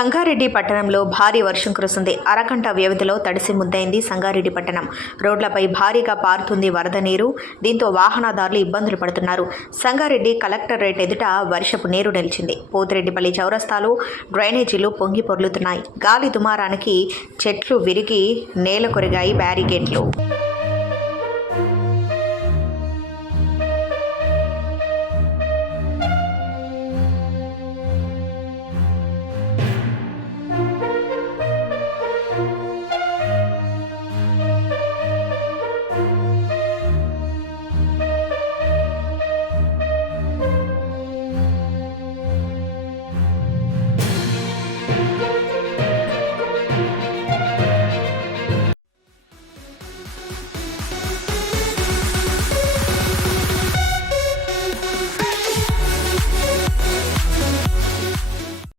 సంగారెడ్డి పట్టణంలో భారీ వర్షం కురుస్తుంది. అరగంట వ్యవధిలో తడిసి ముద్దైంది సంగారెడ్డి పట్టణం. రోడ్లపై భారీగా పారుతుంది వరద నీరు. దీంతో వాహనదారులు ఇబ్బందులు పడుతున్నారు. సంగారెడ్డి కలెక్టరేట్ ఎదుట వర్షపు నీరు నిలిచింది. పోతిరెడ్డిపల్లి చౌరస్తాలో డ్రైనేజీలు పొంగి పొర్లుతున్నాయి. గాలి దుమారానికి చెట్లు విరిగి నేల కొరిగాయి బ్యారికేడ్లు.